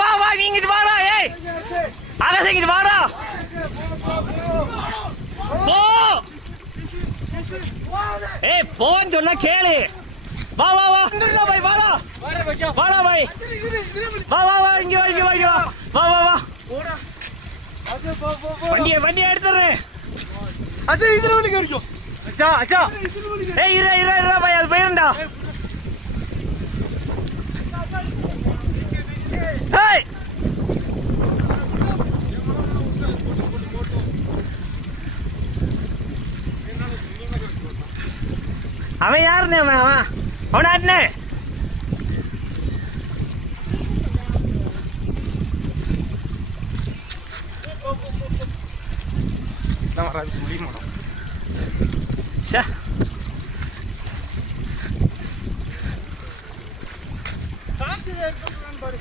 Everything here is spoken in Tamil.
வா வா நீங்கிட்டு வாடா. ஏய் ஆகாசிங்கிட்டு வாடா. போ. ஏய் போன்னு சொன்னா கேளு. வா வா வா வந்துடா பாய். வாடா வாடா பாய். வா வா வா இங்க வா இங்க வா இங்க வா. வா வா வா வண்டியை எடுத்துறேன். அச்சா இதுல வலிக்கு வரைக்கும். அச்சா அச்சா. ஏய் இரு இரு இரு பாய் அது போயிருண்டா. ஏய் அவன் யாருன்னு அவன் அவனாட்னே. முடியுமா பாரு.